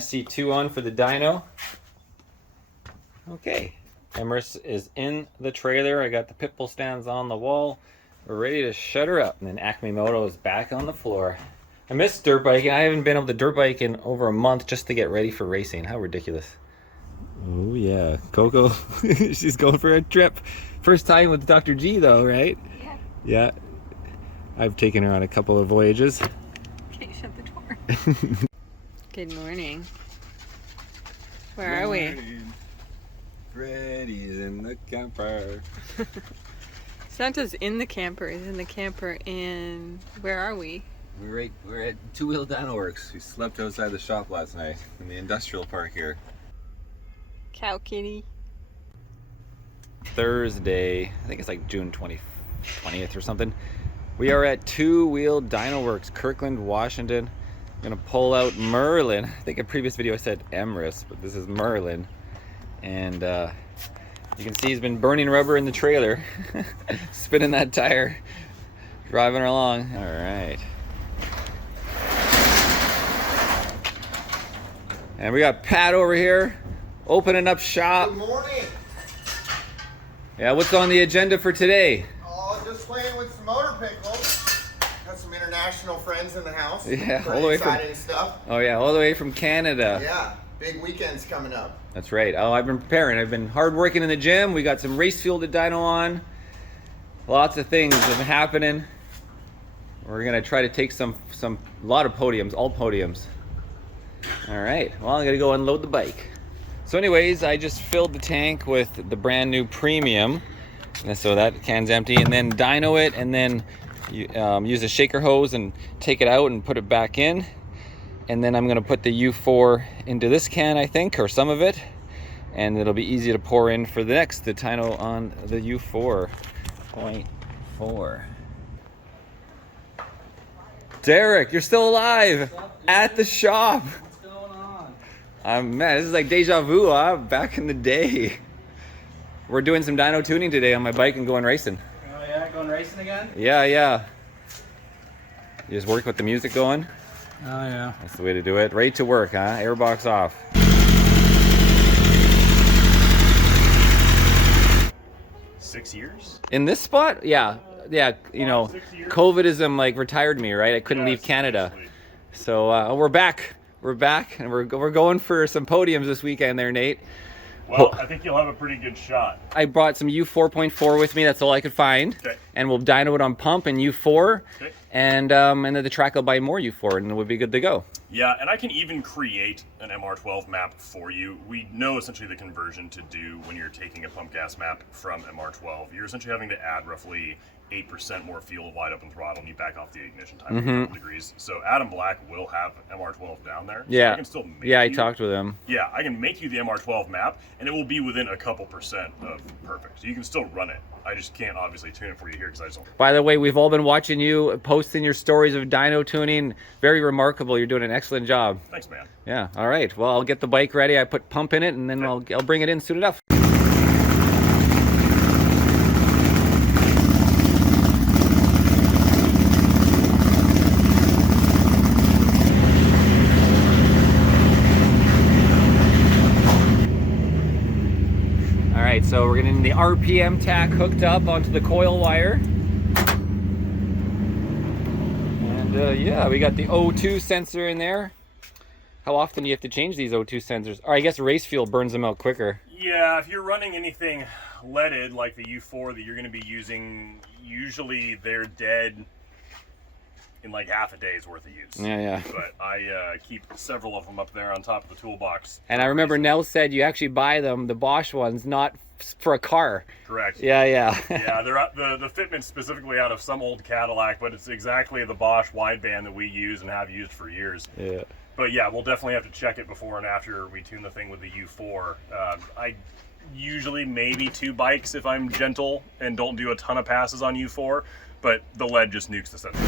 SC2 on for the dyno. Okay, Emrys is in the trailer. I got the pit bull stands on the wall. We're ready to shut her up. And then Acme Moto is back on the floor. I missed dirt biking. I haven't been able to dirt bike in over a month just to get ready for racing. How ridiculous. Oh yeah, Coco, she's going for a trip. First time with Dr. G though, right? Yeah. Yeah. I've taken her on a couple of voyages. Okay, shut the door. Good morning. Where are we? Freddy's in the camper. Santa's in the camper. He's in the camper in... Where are we? We're at Two Wheel Dynoworks. We slept outside the shop last night in the industrial park here. Cow kitty. Thursday, I think it's like June 20th or something. We are at Two Wheel Dynoworks, Kirkland, Washington. I'm gonna pull out Merlin. I think in a previous video I said Emrys, but this is Merlin. And you can see he's been burning rubber in the trailer. Spinning that tire, driving her along. All right. And we got Pat over here, opening up shop. Good morning. Yeah, what's on the agenda for today? Oh, just playing with some motor pickles. Got some international friends in the house. Yeah, Pretty all the way exciting stuff. Oh yeah, all the way from Canada. Yeah, big weekends coming up. That's right. Oh, I've been preparing. I've been hard working in the gym. We got some race fuel to dyno on. Lots of things have been happening. We're gonna try to take a lot of podiums, all podiums. All right. Well, I'm gonna go unload the bike. So, anyways, I just filled the tank with the brand new premium, and so that can's empty. And then dyno it, and then use a shaker hose and take it out and put it back in. And then I'm gonna put the U4 into this can, I think, or some of it, and it'll be easy to pour in for the dyno on the U4.4. Derek, you're still alive at the shop. What's going on? Man, this is like deja vu, huh? Back in the day. We're doing some dyno tuning today on my bike and going racing. Oh yeah, going racing again? Yeah. You just work with the music going. Oh yeah. That's the way to do it. Ready to work, huh? Airbox off. 6 years? In this spot? Yeah. You know, 6 years. COVIDism like retired me, right? I couldn't leave Canada. Seriously. So we're back. We're back, and we're going for some podiums this weekend there, Nate. Well, I think you'll have a pretty good shot. I brought some U4.4 with me. That's all I could find. Okay. And we'll dyno it on pump and U4. Okay. And then the track will buy more U4, and we'll be good to go. Yeah, and I can even create an MR12 map for you. We know essentially the conversion to do when you're taking a pump gas map from MR12. You're essentially having to add roughly 8% more fuel wide open throttle, and you back off the ignition time a couple degrees. So Adam Black will have MR12 down there. So Yeah. I can still make I you- talked with him. Yeah, I can make you the MR12 map, and it will be within a couple percent of perfect. So you can still run it. I just can't obviously tune it for you here because I just don't. By the way, we've all been watching you posting your stories of dyno tuning. Very remarkable. You're doing an excellent job. Thanks, man. Yeah. All right. Well, I'll get the bike ready. I put pump in it, and then I'll bring it in soon enough. All right, so we're getting the RPM tack hooked up onto the coil wire. And yeah, we got the O2 sensor in there. How often do you have to change these O2 sensors? Or I guess race fuel burns them out quicker. Yeah, if you're running anything leaded like the U4 that you're going to be using, usually they're dead in like half a day's worth of use. Yeah. But I keep several of them up there on top of the toolbox. And I remember Nell said you actually buy them, the Bosch ones, not for a car. Correct. Yeah. Yeah, they're the fitment's specifically out of some old Cadillac, but it's exactly the Bosch wideband that we use and have used for years. Yeah. But yeah, we'll definitely have to check it before and after we tune the thing with the U4. I usually maybe 2 bikes if I'm gentle and don't do a ton of passes on U4, but the lead just nukes the sensor.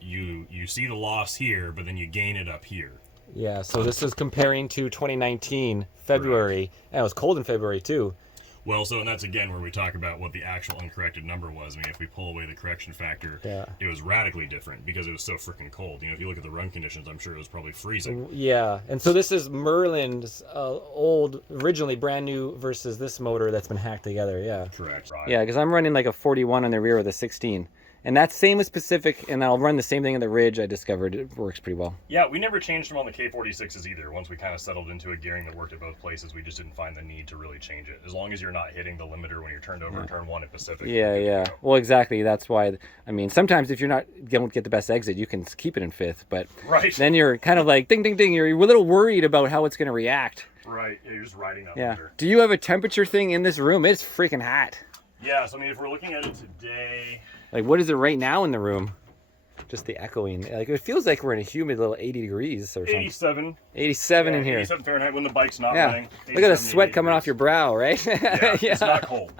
you see the loss here, but then you gain it up here. Yeah, so this is comparing to 2019 February, and it was cold in February too. Well, so and that's again where we talk about what the actual uncorrected number was. I mean, if we pull away the correction factor, it was radically different because it was so freaking cold. You know, if you look at the run conditions, I'm sure it was probably freezing. Yeah, and so this is Merlin's old, originally brand new versus this motor that's been hacked together. Yeah. Correct. Right. Yeah, because I'm running like a 41 on the rear with a 16. And that's same with Pacific, and I'll run the same thing in the Ridge. I discovered it works pretty well. Yeah, we never changed them on the K46s either. Once we kind of settled into a gearing that worked at both places, we just didn't find the need to really change it. As long as you're not hitting the limiter when you're turned over in turn 1 at Pacific. Yeah. Well, exactly. That's why, I mean, sometimes if you don't get the best exit, you can keep it in 5th, but then you're kind of like, ding, ding, ding. You're a little worried about how it's going to react. Right, yeah, you're just riding that Yeah. limiter. Do you have a temperature thing in this room? It's freaking hot. Yeah, so I mean, if we're looking at it today... Like, what is it right now in the room? Just the echoing. Like, it feels like we're in a humid little 80 degrees or something. 87. 87 in here. 87 Fahrenheit when the bike's not running. Look at the sweat coming off your brow, right? Yeah, it's not cold.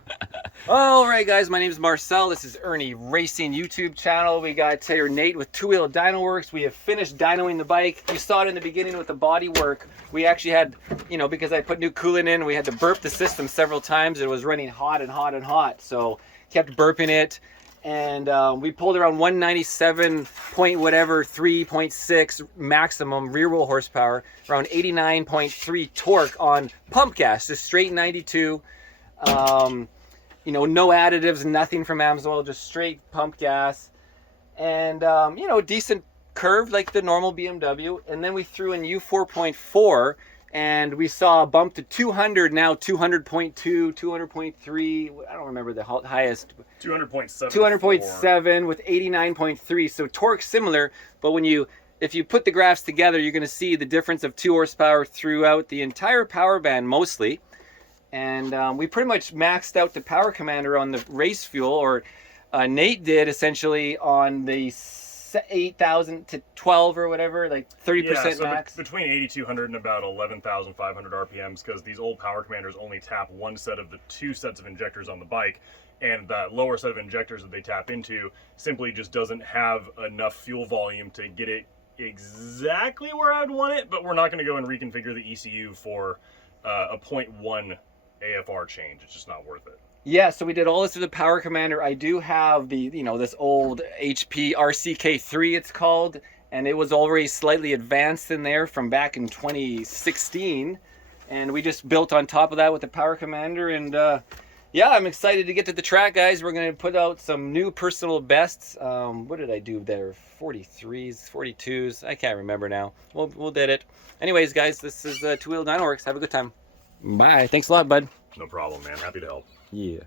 All right, guys, my name is Marcel. This is Irnieracing YouTube channel. We got here Nate with two-wheel Dynoworks. We have finished dynoing the bike. You saw it in the beginning with the body work. We actually had, you know, because I put new coolant in, we had to burp the system several times. It was running hot and hot and hot, so kept burping it. And we pulled around 197 point whatever, 3.6 maximum rear wheel horsepower, around 89.3 torque on pump gas, just straight 92. You know, no additives, nothing from AMSOIL, just straight pump gas. And, you know, decent curve like the normal BMW. And then we threw in U4.4 and we saw a bump to 200, now 200.2, 200.3, I don't remember the highest. 200.7. 200.7 with 89.3, so torque similar, but if you put the graphs together, you're gonna see the difference of 2 horsepower throughout the entire power band mostly. And we pretty much maxed out the power commander on the race fuel, or Nate did essentially on the 8,000 to 12 or whatever, like 30% max. Between 8,200 and about 11,500 RPMs, because these old power commanders only tap one set of the 2 sets of injectors on the bike, and that lower set of injectors that they tap into simply just doesn't have enough fuel volume to get it exactly where I'd want it. But we're not going to go and reconfigure the ECU for a 0.1 AFR change. It's just not worth it. Yeah, so we did all this with the power commander. I do have the, you know, this old HP RCK3 it's called, and it was already slightly advanced in there from back in 2016, and we just built on top of that with the power commander. And yeah, I'm excited to get to the track, guys. We're going to put out some new personal bests. What did I do there? 43s, 42s, I can't remember now. We'll did it. Anyways, guys, this is Two-Wheel Dynoworks. Have a good time. Bye. Thanks a lot, bud. No problem, man. Happy to help. Yeah.